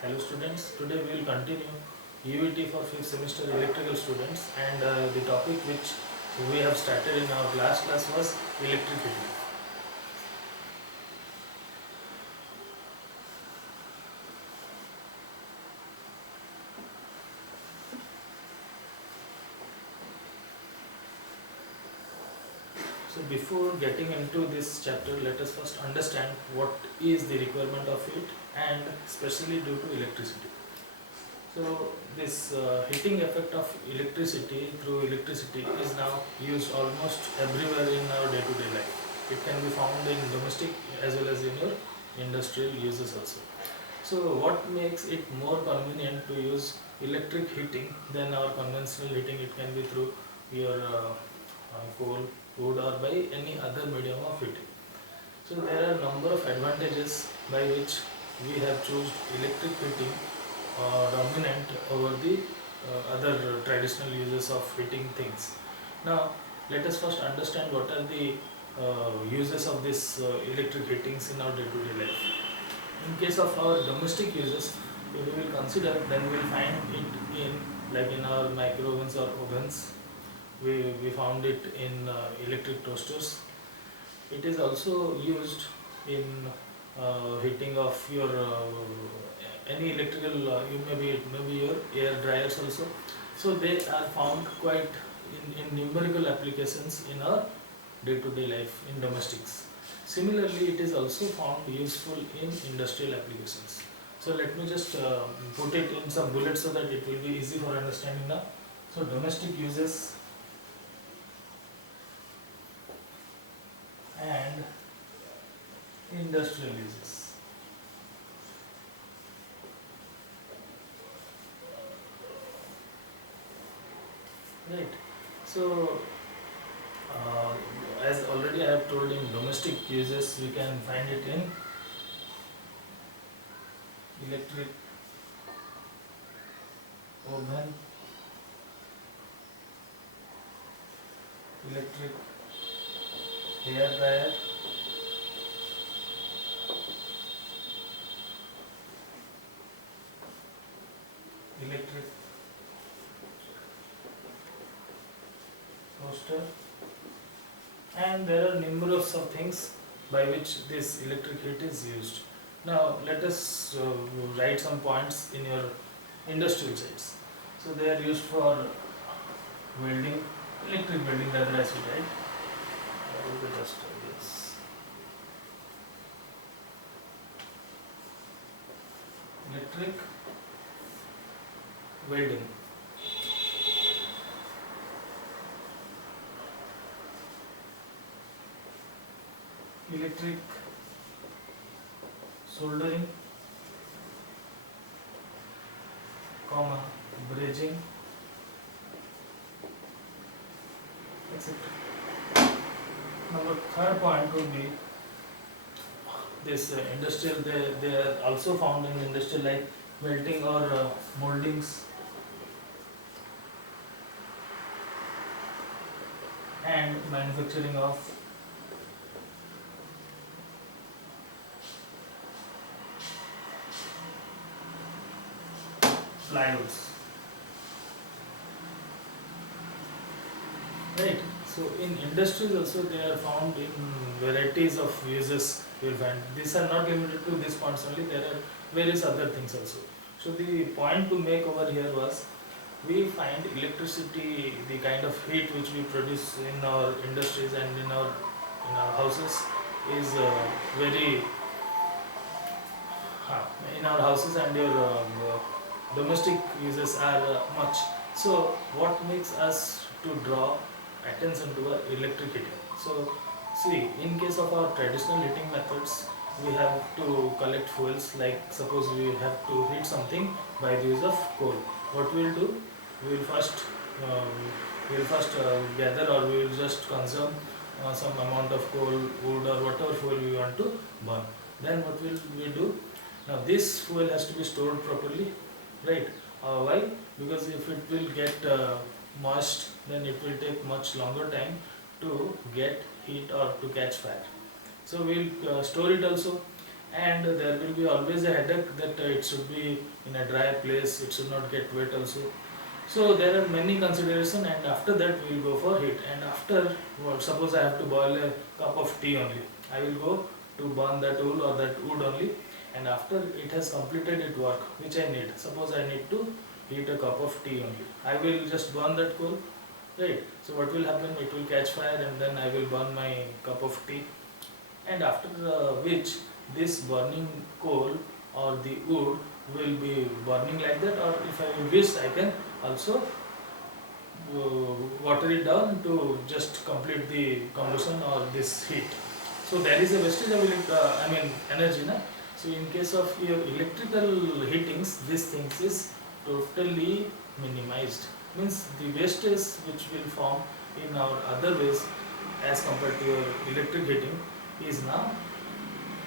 Hello students, today we will continue UET for 5th semester electrical students, and the topic which we have started in our last class was electricity. So before getting into this chapter, let us first understand what is the requirement of it, and especially due to electricity. So this heating effect of electricity through electricity is now used almost everywhere in our day-to-day life. It can be found in domestic as well as in your industrial uses also. So what makes it more convenient to use electric heating than our conventional heating? It can be through your coal, wood, or by any other medium of heating. So there are a number of advantages by which we have chosen electric heating dominant over the other traditional uses of heating things. Now, let us first understand what are the uses of this electric heatings in our day-to-day life. In case of our domestic uses, if we will consider, then we will find it in like in our micro ovens or ovens. We found it in electric toasters. It is also used in heating of your any electrical, you maybe your air dryers also. So they are found quite in numerical applications in our day-to-day life in domestics. Similarly, it is also found useful in industrial applications. So let me just put it in some bullets so that it will be easy for understanding now. So domestic uses and industrial uses. Right. So as already I have told, in domestic uses we can find it in electric oven, electric hair dryer, electric toaster, and there are numerous of things by which this electric heat is used. Now let us write some points in your industrial sites. So they are used for welding, electric welding rather, as we write. I will just yes. Electric welding, electric soldering, comma, brazing, etc. Number third point would be this industrial. They are also found in industrial, like melting or moldings, and manufacturing of plywoods. Right. So in industries also they are found in varieties of uses. You will find these are not limited to these points only. There are various other things also. So the point to make over here was, we find electricity, the kind of heat which we produce in our industries and in our houses, is very in our houses, and your domestic uses are much. So what makes us to draw attention to electric heating? So see, in case of our traditional heating methods, we have to collect fuels. Like suppose we have to heat something by the use of coal. What we will do? We will first um, gather, or we will just consume some amount of coal, wood, or whatever fuel we want to burn. Then what will we do? Now this fuel has to be stored properly, right? Why? Because if it will get moist, then it will take much longer time to get heat or to catch fire. So we will store it also. and there will be always a headache that it should be in a dry place, it should not get wet also. So there are many consideration, and after that we will go for heat. And after, well, suppose I have to boil a cup of tea only, I will go to burn that wool or that wood only, and after it has completed its work which I need, suppose I need to heat a cup of tea only, I will just burn that coal, right? So what will happen, it will catch fire and then I will burn my cup of tea, and after which this burning coal or the wood will be burning like that, or if I wish I can also water it down to just complete the combustion or this heat. So there is a wastage of energy, na? So in case of your electrical heatings, these things is totally minimized. Means the wastage which will form in our other ways as compared to your electric heating is now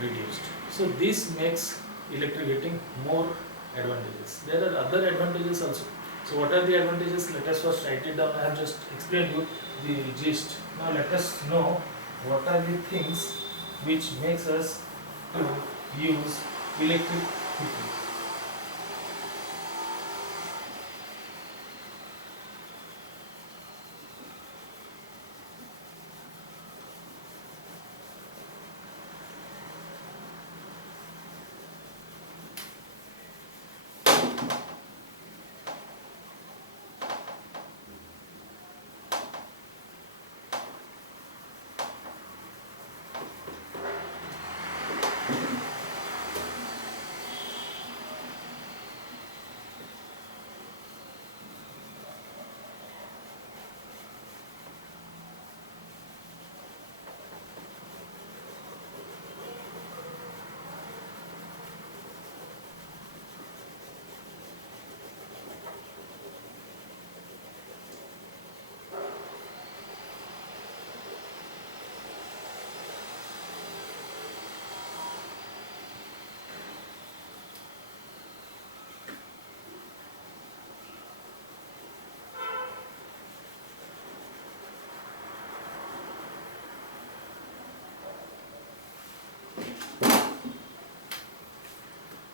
reduced. So this makes electric heating more advantageous. There are other advantages also. So what are the advantages? Let us first write it down. I have just explained you the gist. Now let us know what are the things which makes us to use electric heating.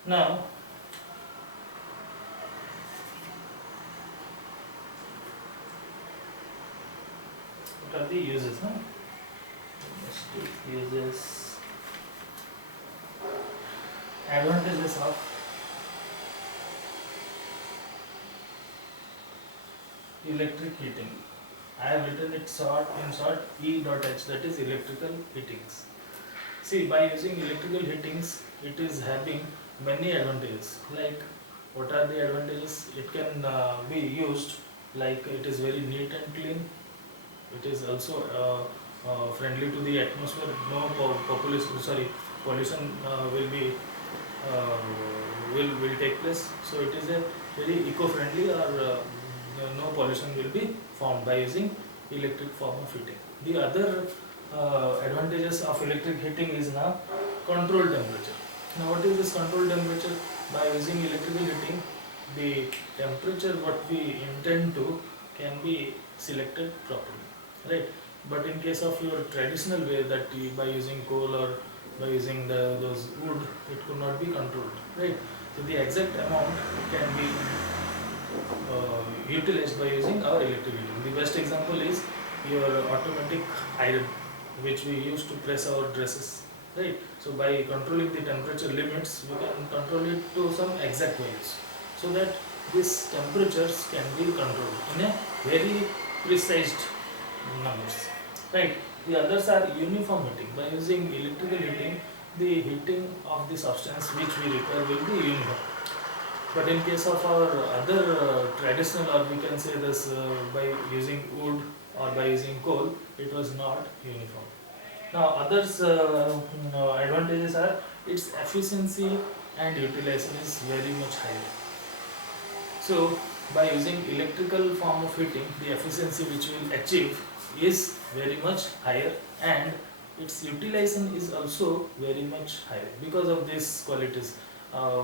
Now what are the uses? Huh? Uses, advantages of electric heating. I have written it in short E.H, that is electrical heatings. See, by using electrical heatings, it is having many advantages. Like, what are the advantages? It can be used like it is very neat and clean. It is also friendly to the atmosphere. No pollution uh, will take place. So it is a very eco-friendly, or no pollution will be formed by using electric form of heating. The other advantages of electric heating is now control temperature. Now what is this control temperature? By using electrical heating, the temperature what we intend to can be selected properly, right? But in case of your traditional way, that by using coal or by using those wood, it could not be controlled, right? So the exact amount can be utilized by using our electric heating. The best example is your automatic iron, which we use to press our dresses, right? So by controlling the temperature limits, we can control it to some exact values, so that these temperatures can be controlled in a very precise numbers, right? The others are uniform heating. By using electrical heating, the heating of the substance which we require will be uniform. But in case of our other traditional, or we can say this, by using wood or by using coal, it was not uniform. Now others advantages are its efficiency and utilization is very much higher. So by using electrical form of heating, the efficiency which we will achieve is very much higher, and its utilization is also very much higher because of these qualities. Uh,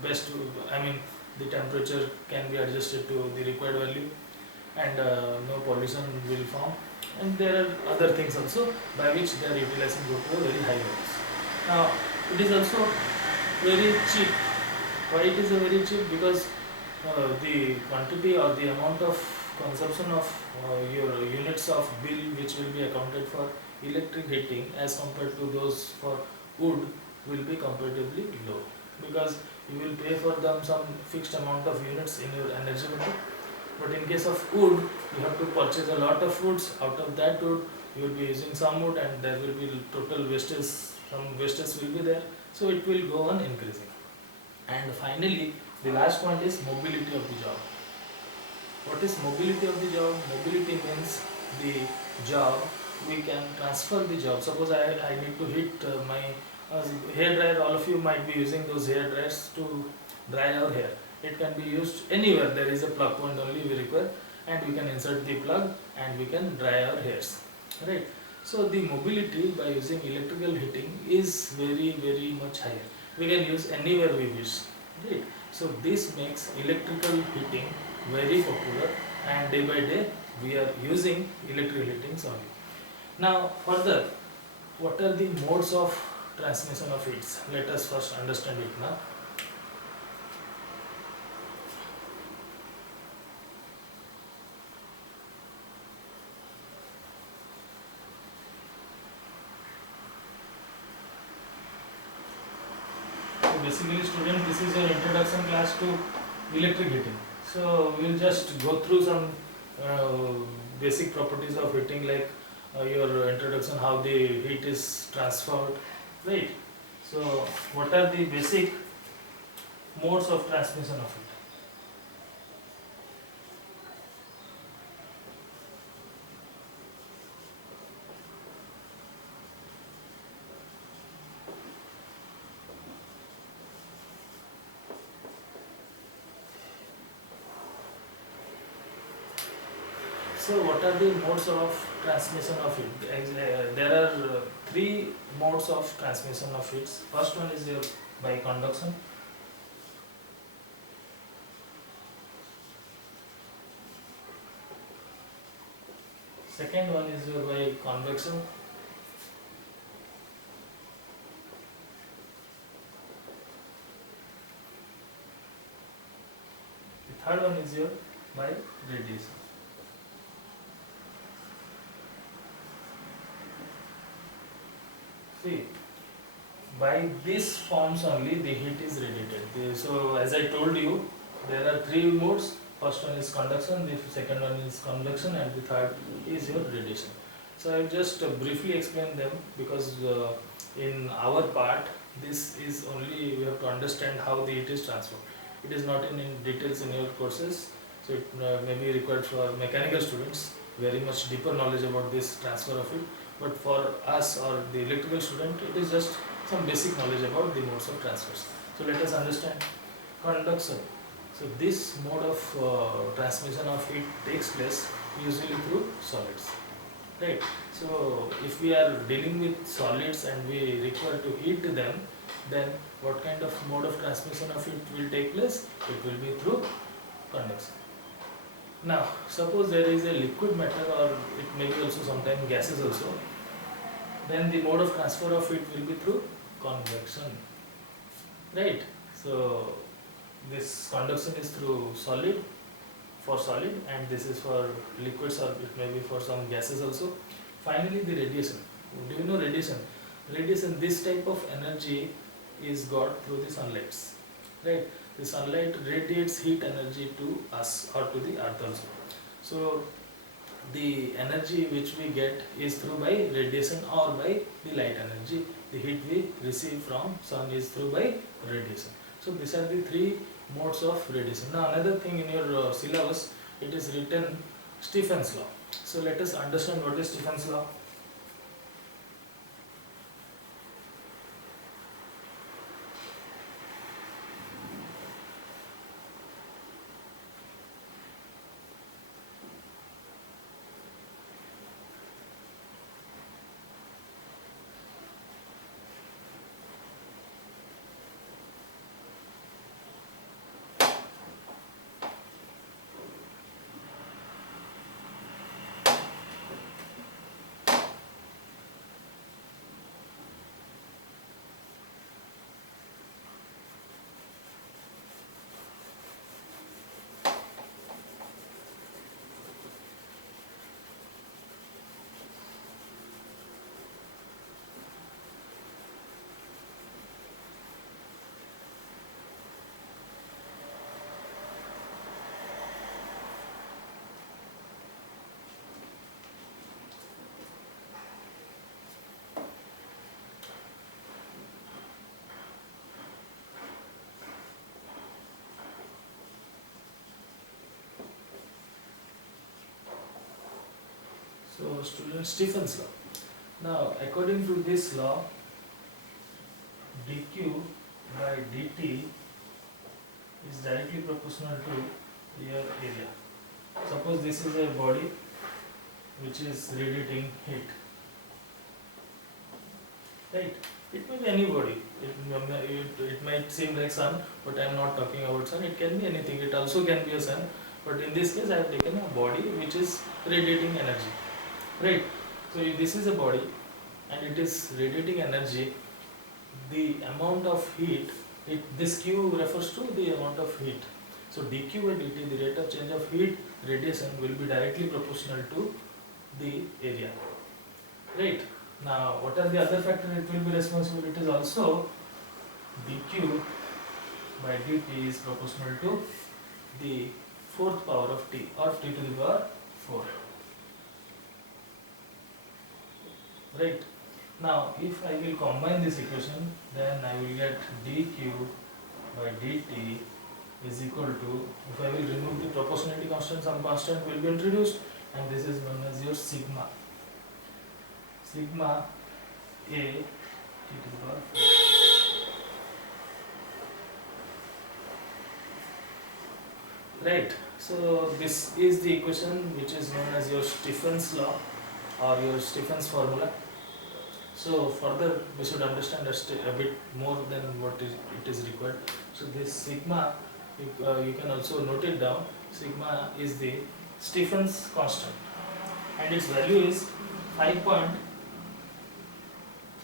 best, I mean, the temperature can be adjusted to the required value, and no pollution will form. And there are other things also by which their utilization go to a very high levels. Now, It is also very cheap. Why it is a very cheap? Because the quantity or the amount of consumption of your units of bill which will be accounted for electric heating as compared to those for wood will be comparatively low, because you will pay for them some fixed amount of units in your energy meter. But in case of wood, you have to purchase a lot of woods. Out of that wood, you will be using some wood, and there will be total wastage. Some wastage will be there, so it will go on increasing. And finally, the last point is mobility of the job. What is mobility of the job? Mobility means the job, we can transfer the job. Suppose I need to hit my hair dryer. All of you might be using those hair dryers to dry our hair. It can be used anywhere. There is a plug point only we require, and we can insert the plug and we can dry our hairs. Right. So the mobility by using electrical heating is very much higher. We can use anywhere we wish. Right. So this makes electrical heating very popular, and day by day we are using electrical heatings only. Now further, what are the modes of transmission of heats? Let us first understand it now. So basically student, this is your introduction class to electric heating. So we will just go through some uh, basic properties of heating, like your introduction, how the heat is transferred, right? So what are the basic modes of transmission of heat? So what are the modes of transmission of heat? There are three modes of transmission of heat. First one is your by conduction. Second one is your by convection. The third one is your by radiation. See, by these forms only the heat is radiated. So as I told you, there are three modes. First one is conduction, the second one is convection, and the third is your radiation. So I will just briefly explain them, because in our part this is only we have to understand how the heat is transferred. It is not in details in your courses, so it may be required for mechanical students very much deeper knowledge about this transfer of heat. But for us or the electrical student, it is just some basic knowledge about the modes of transfers. So let us understand conduction. So this mode of transmission of heat takes place usually through solids, right? So if we are dealing with solids and we require to heat them, then what kind of mode of transmission of heat will take place? It will be through conduction. Now suppose there is a liquid matter, or it may be also sometimes gases also, then the mode of transfer of heat will be through convection, right? So this conduction is through solid, for solid, and this is for liquids, or it may be for some gases also. Finally the radiation. Do you know radiation? Radiation, this type of energy is got through the sunlight, right? The sunlight radiates heat energy to us or to the earth also. So the energy which we get is through by radiation or by the light energy. The heat we receive from sun is through by radiation. So these are the three modes of radiation. Now another thing, in your syllabus it is written Stephen's law. So let us understand what is Stephen's law. So student Stephen's law. Now according to this law, dq by dt is directly proportional to your area. Suppose this is a body which is radiating heat, right? It may be any body. It might seem like sun, but I am not talking about sun. It can be anything. It also can be a sun, but in this case I have taken a body which is radiating energy, right? So if this is a body and it is radiating energy, the amount of heat, this Q refers to the amount of heat. So dq by dt, the rate of change of heat radiation, will be directly proportional to the area, right? Now what are the other factors it will be responsible? It is also dq by dt is proportional to the fourth power of t, or t to the power 4, right? Now if I will combine this equation, then I will get dq by dt is equal to, if I will remove the proportionality constant, some constant will be introduced, and this is known as your sigma a t to the power 4. Right, so this is the equation which is known as your Stephen's law or your Stephen's formula. So further we should understand a bit more than what it is required. So this sigma, you can also note it down. Sigma is the Stephen's constant and its value is 5.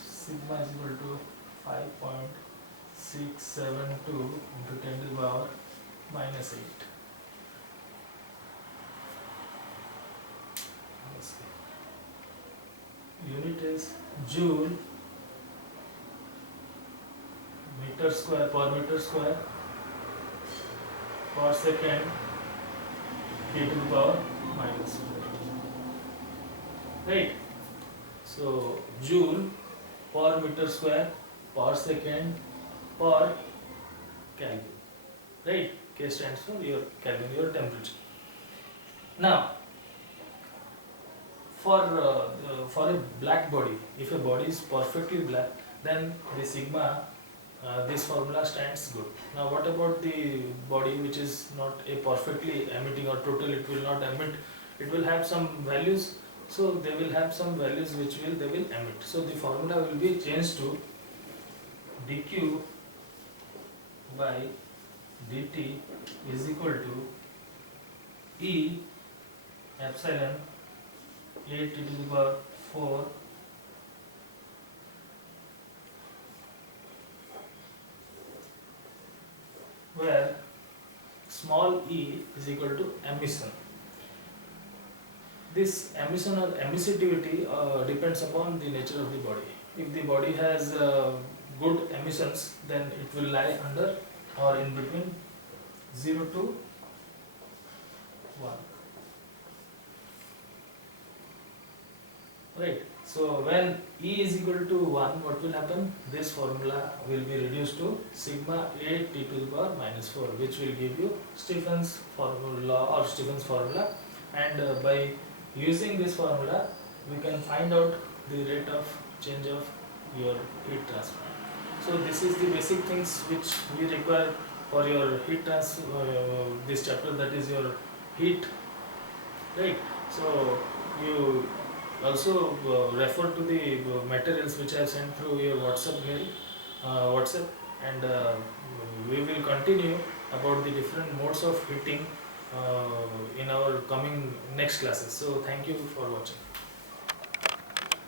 Sigma is equal to 5.672 into 10 to the power minus 8. Unit is joule meter square per meter square per second t to the power minus 4. Right? So joule per meter square per second per Kelvin. Right? K stands for your Kelvin, your temperature. Now for a black body, if a body is perfectly black, then the sigma, this formula stands good. Now what about the body which is not a perfectly emitting or total, it will not emit, it will have some values, so they will have some values which they will emit. So the formula will be changed to dq by dt is equal to E epsilon a t to the power 4 where small e is equal to emission. This emission or emissivity depends upon the nature of the body. If the body has good emissions, then it will lie under or in between 0 to 1. Right. So when E is equal to 1, what will happen? This formula will be reduced to sigma a t to the power minus 4, which will give you Stephen's formula or Stephen's formula, and by using this formula we can find out the rate of change of your heat transfer. So this is the basic things which we require for your heat transfer, this chapter, that is your heat, right? So you also refer to the materials which I have sent through your WhatsApp mail, and we will continue about the different modes of heating in our coming next classes. So thank you for watching.